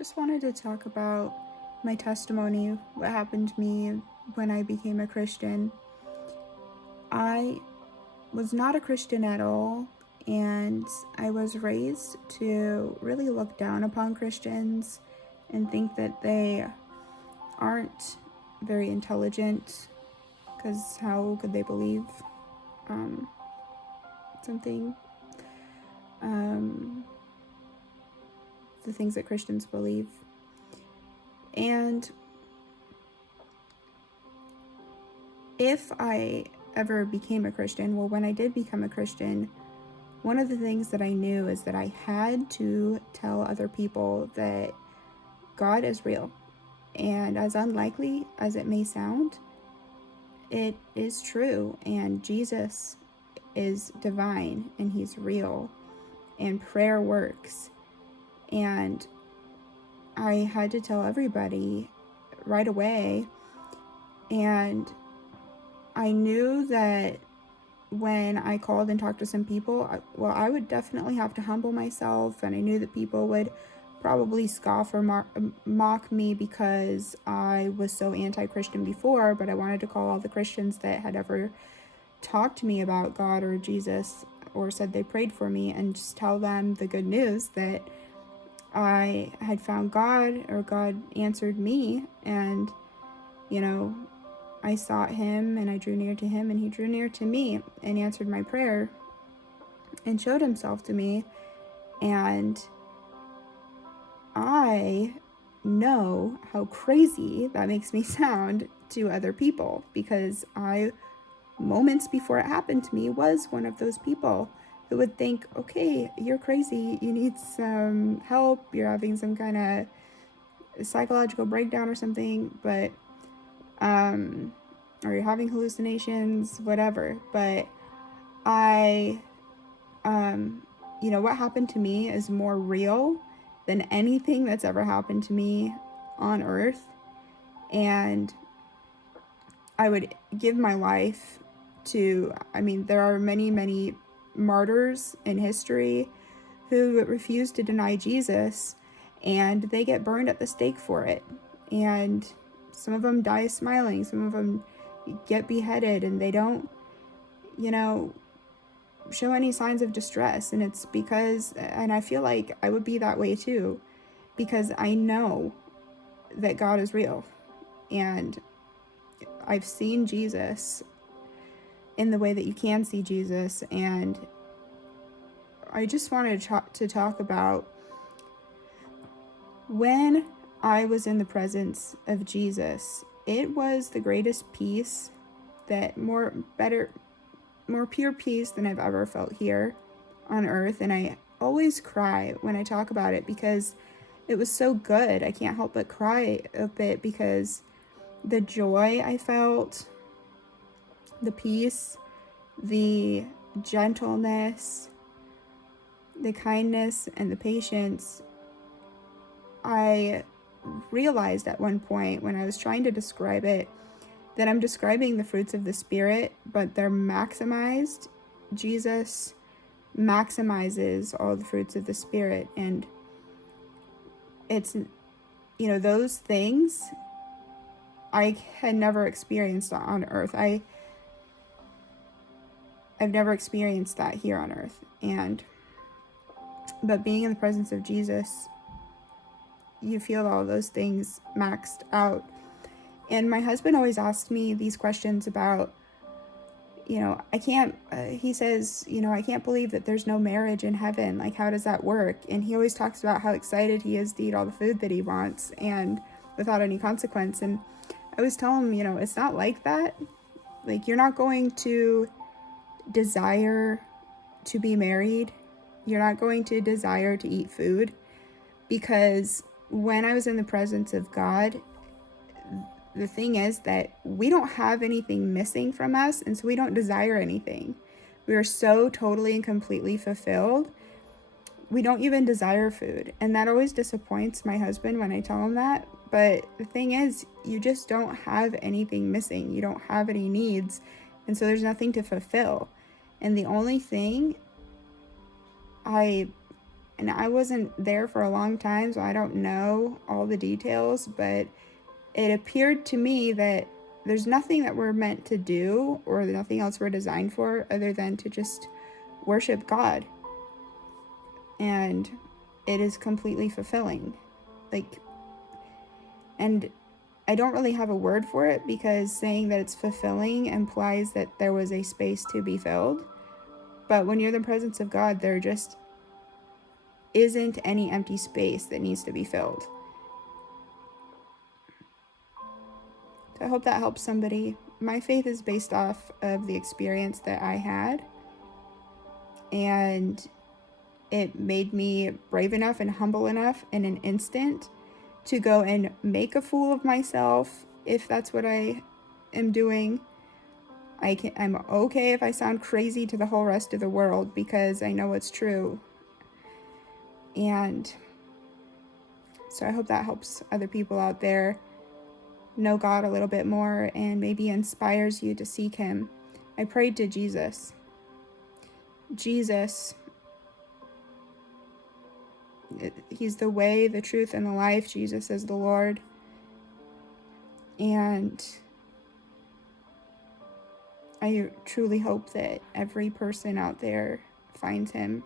just wanted to talk about my testimony, what happened to me when I became a Christian. I was not a Christian at all, and I was raised to really look down upon Christians and think that they aren't very intelligent, because how could they believe something, the things that Christians believe. And if I ever became a Christian, well, when I did become a Christian, one of the things that I knew is that I had to tell other people that God is real. And as unlikely as it may sound, it is true. And Jesus is divine and he's real. And prayer works. And I had to tell everybody right away. And I knew that when I called and talked to some people, I would definitely have to humble myself. And I knew that people would probably scoff or mock me because I was so anti-Christian before, but I wanted to call all the Christians that had ever talked to me about God or Jesus or said they prayed for me and just tell them the good news that I had found God, or God answered me, and I sought him and I drew near to him and he drew near to me and answered my prayer and showed himself to me. And I know how crazy that makes me sound to other people, because I, moments before it happened to me, was one of those people who would think, okay, you're crazy, you need some help, you're having some kind of psychological breakdown or something, but or you're having hallucinations, whatever. But what happened to me is more real than anything that's ever happened to me on earth. And I would give my life to, there are many, many martyrs in history who refuse to deny Jesus, and they get burned at the stake for it. And some of them die smiling, some of them get beheaded, and they don't, show any signs of distress. And it's because, and I feel like I would be that way too, because I know that God is real. And I've seen Jesus in the way that you can see Jesus. And I just wanted to talk about when I was in the presence of Jesus. It was the greatest peace, that more pure peace than I've ever felt here on earth. And I always cry when I talk about it because it was so good. I can't help but cry a bit because the joy I felt, the peace, the gentleness, the kindness, and the patience. I realized at one point when I was trying to describe it that I'm describing the fruits of the Spirit, but they're maximized. Jesus maximizes all the fruits of the Spirit. And it's, those things I had never experienced on earth. I've never experienced that here on earth. But being in the presence of Jesus, you feel all those things maxed out. And my husband always asks me these questions about, he says, I can't believe that there's no marriage in heaven. Like, how does that work? And he always talks about how excited he is to eat all the food that he wants and without any consequence. And I always tell him, it's not like that. Like, you're not going to desire to be married. You're not going to desire to eat food, because when I was in the presence of God, the thing is that we don't have anything missing from us, and so we don't desire anything. We are so totally and completely fulfilled. We don't even desire food, and that always disappoints my husband when I tell him that. But the thing is, you just don't have anything missing. You don't have any needs, and so there's nothing to fulfill. And the only thing I And I wasn't there for a long time, so I don't know all the details, but it appeared to me that there's nothing that we're meant to do or nothing else we're designed for other than to just worship God. And it is completely fulfilling. And I don't really have a word for it, because saying that it's fulfilling implies that there was a space to be filled. But when you're in the presence of God, there just isn't any empty space that needs to be filled. So I hope that helps somebody. My faith is based off of the experience that I had, and it made me brave enough and humble enough in an instant to go and make a fool of myself if that's what I am doing. I'm okay if I sound crazy to the whole rest of the world, because I know it's true. And so I hope that helps other people out there know God a little bit more and maybe inspires you to seek him. I prayed to Jesus. Jesus, he's the way, the truth, and the life. Jesus is the Lord. And I truly hope that every person out there finds him